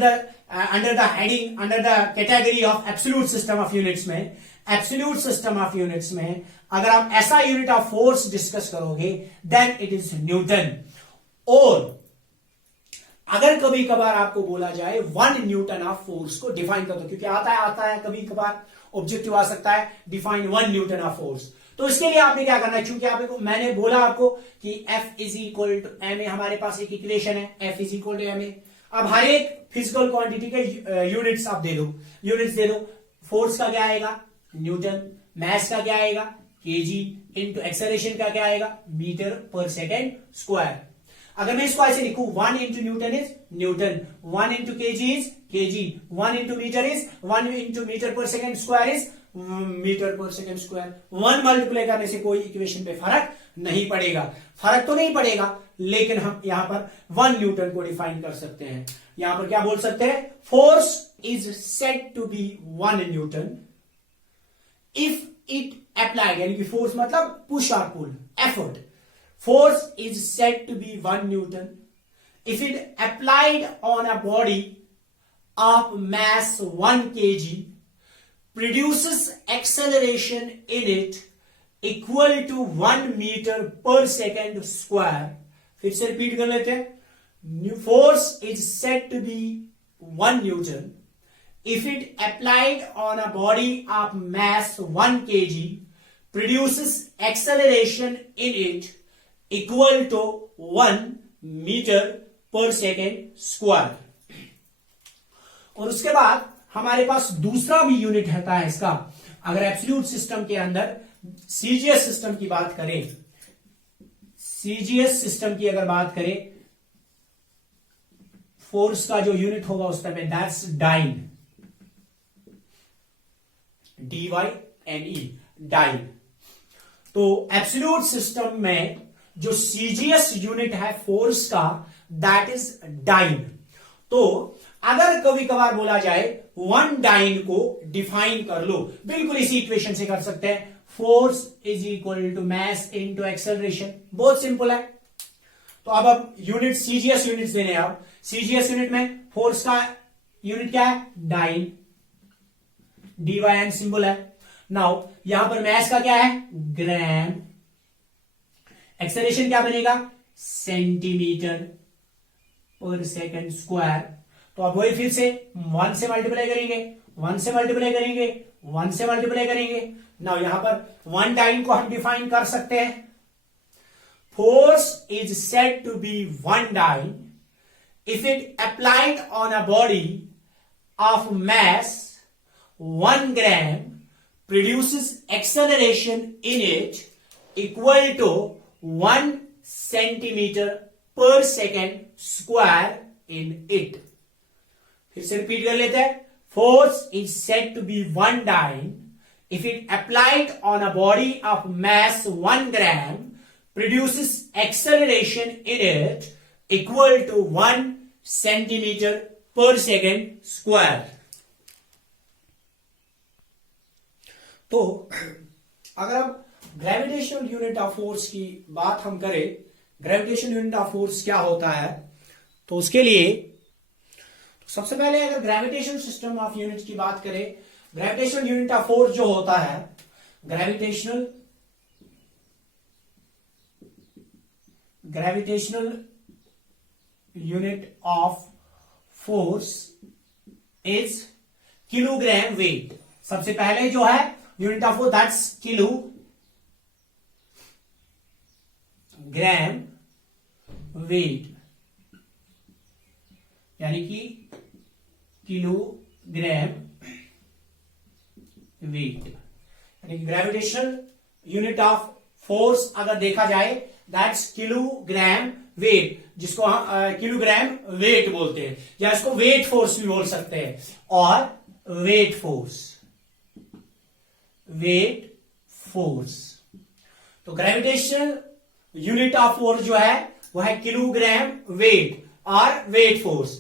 the heading, under the category of absolute system of units में, एब्सोल्यूट सिस्टम ऑफ यूनिट्स में अगर आप ऐसा यूनिट ऑफ फोर्स डिस्कस करोगे देन इट इज न्यूटन। और अगर कभी कभार आपको बोला जाए 1 न्यूटन ऑफ फोर्स को डिफाइन कर दो, क्योंकि आता है कभी कभार ऑब्जेक्टिव आ सकता है डिफाइन 1 न्यूटन ऑफ फोर्स, तो इसके लिए आपने क्या करना है, क्योंकि आपको मैंने बोला आपको कि F is equal to M a, हमारे पास एक इक्वेशन है F is equal to M a. अब हर एक फिजिकल क्वांटिटी के यूनिट्स आप दे दो, फोर्स का क्या आएगा न्यूटन, मास का क्या आएगा केजी, इनटू एक्सेलरेशन का क्या आएगा मीटर पर सेकेंड स्क्वायर। अगर मैं इसको ऐसे लिखूं 1 into newton is newton, 1 into KG is KG, 1 into metre is 1 into metre पर सेकेंड स्क्वायर इज मीटर पर सेकेंड स्क्वायर। 1 मल्टीप्लाई करने से कोई इक्वेशन पे फर्क नहीं पड़ेगा, फर्क तो नहीं पड़ेगा, लेकिन हम यहां पर 1 न्यूटन को डिफाइन कर सकते हैं। यहां पर क्या बोल सकते हैं, force is said to be 1 newton if it applied, यानी कि फोर्स मतलब पुश और pull, effort. Force is said to be 1 newton if it applied on a body of mass 1 kg produces acceleration in it equal to 1 metre पर सेकेंड स्क्वायर। फिर से रिपीट कर लेते हैं। Force is said to be 1 newton if it applied on a body of mass 1 kg produces acceleration in it equal to 1 meter per second square। और उसके बाद हमारे पास दूसरा भी यूनिट रहता है इसका। अगर एब्सोल्यूट सिस्टम के अंदर सीजीएस सिस्टम की बात करें, सीजीएस सिस्टम की अगर बात करें, फोर्स का जो यूनिट होगा उस पे दैट्स डाइन, DYNE, डाइन। तो एब्सोल्यूट सिस्टम में जो सीजीएस यूनिट है फोर्स का दैट इज डाइन। तो अगर कभी कभार बोला जाए 1 डाइन को डिफाइन कर लो, बिल्कुल इसी इक्वेशन से कर सकते हैं, force is equal to mass into acceleration. बहुत सिंपल है। तो अब यूनिट सीजीएस यूनिट देने, आप सीजीएस यूनिट में फोर्स का यूनिट क्या है, डाइन, DYN सिंबल है। नाउ यहां पर मैस का क्या है, ग्राम, एक्सेलरेशन क्या बनेगा, सेंटीमीटर पर सेकेंड स्क्वायर। तो अब वही फिर से 1 से मल्टीप्लाई करेंगे, 1 से मल्टीप्लाई करेंगे, 1 से मल्टीप्लाई करेंगे। नाउ यहां पर 1 डाइन को हम डिफाइन कर सकते हैं। Force is said to be 1 dyne if it applied on a body of mass 1 gram produces acceleration in it equal to 1 centimeter per second square in it। फिर से रिपीट कर लेते हैं। Force is said to be 1 dyne if it applied on a body of mass 1 gram produces acceleration in it equal to 1 centimeter per second square। तो अगर अब ग्रेविटेशनल यूनिट ऑफ फोर्स की बात हम करें, ग्रेविटेशनल यूनिट ऑफ फोर्स क्या होता है, तो उसके लिए तो सबसे पहले अगर ग्रेविटेशनल सिस्टम ऑफ यूनिट की बात करें, ग्रेविटेशनल यूनिट ऑफ फोर्स जो होता है, gravitational unit of force is kilogram weight. सबसे पहले जो है unit of force that's kilogram weight, यानी कि किलोग्राम वेट, यानी कि ग्रेविटेशनल यूनिट ऑफ फोर्स अगर देखा जाए दैट्स किलोग्राम वेट, जिसको हम किलोग्राम वेट बोलते हैं, या इसको वेट फोर्स भी बोल सकते हैं। और वेट फोर्स तो ग्रेविटेशनल यूनिट ऑफ फोर्स जो है वो है किलोग्राम वेट और वेट फोर्स।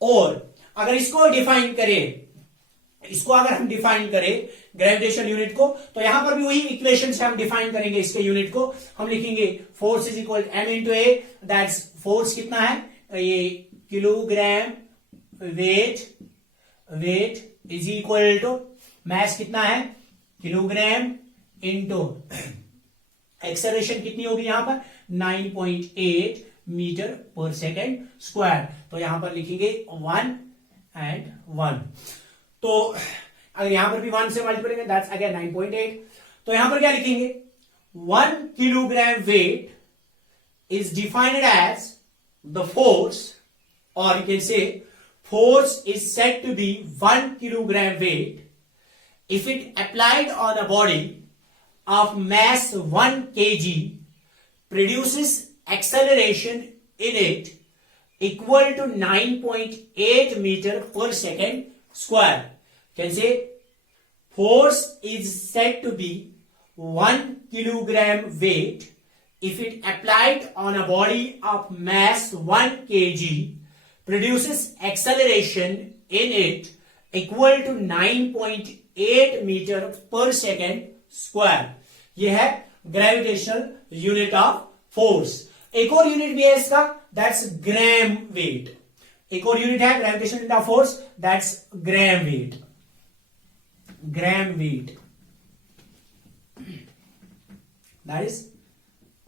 और अगर इसको डिफाइन करें, इसको अगर हम डिफाइन करें ग्रेविटेशनल यूनिट को, तो यहां पर भी वही इक्वेशन से हम डिफाइन करेंगे इसके यूनिट को। हम लिखेंगे force is equal m into a, that's force कितना है, ये kilogram weight is equal to mass कितना है, किलोग्राम इंटू एक्सेलरेशन कितनी होगी यहां पर 9.8 मीटर पर सेकेंड स्क्वायर। तो यहां पर लिखेंगे 1 and 1। तो अगर यहां पर भी 1 से मल्टीप्लाई करेंगे दैट्स अगेन 9.8। तो यहां पर क्या लिखेंगे, 1 kilogram weight is defined as the force, और you can say force is said to be 1 kilogram weight if it applied on a body of mass 1 kg produces acceleration in it equal to 9.8 meter per second square। Can say force is said to be 1 kilogram weight if it applied on a body of mass 1 kg produces acceleration in it equal to 9.8 metre पर सेकेंड स्क्वायर। यह है ग्रेविटेशनल यूनिट ऑफ फोर्स। एक और यूनिट भी है इसका, दैट्स ग्राम वेट। एक और यूनिट है gravitational unit of force, that's gram weight. That is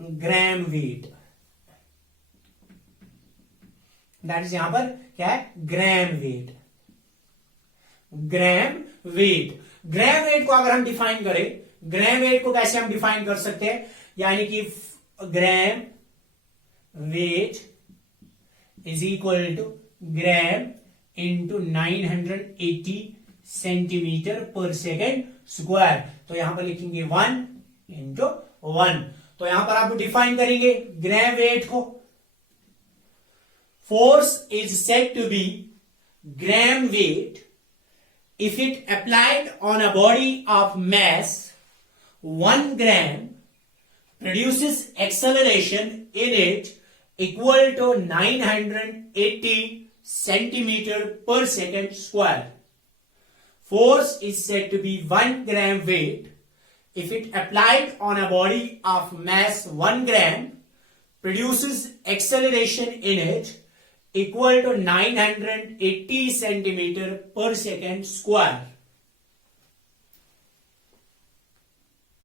gram weight, that is यहां पर क्या है, ग्राम वेट। ग्राम वेट, ग्राम वेट को अगर हम डिफाइन करें, ग्राम वेट को कैसे हम डिफाइन कर सकते हैं, यानी कि gram weight is equal to gram into 980 centimetre पर सेकेंड स्क्वायर। तो यहां पर लिखेंगे 1 इंटू 1। तो यहां पर आप डिफाइन करेंगे ग्राम वेट को। Force is said to be gram weight if it applied on a body of mass 1 gram produces acceleration in it equal to 980 centimeter per second square. Force is said to be 1 gram weight if it applied on a body of mass 1 gram produces acceleration in it equal to 980 centimeter per second square.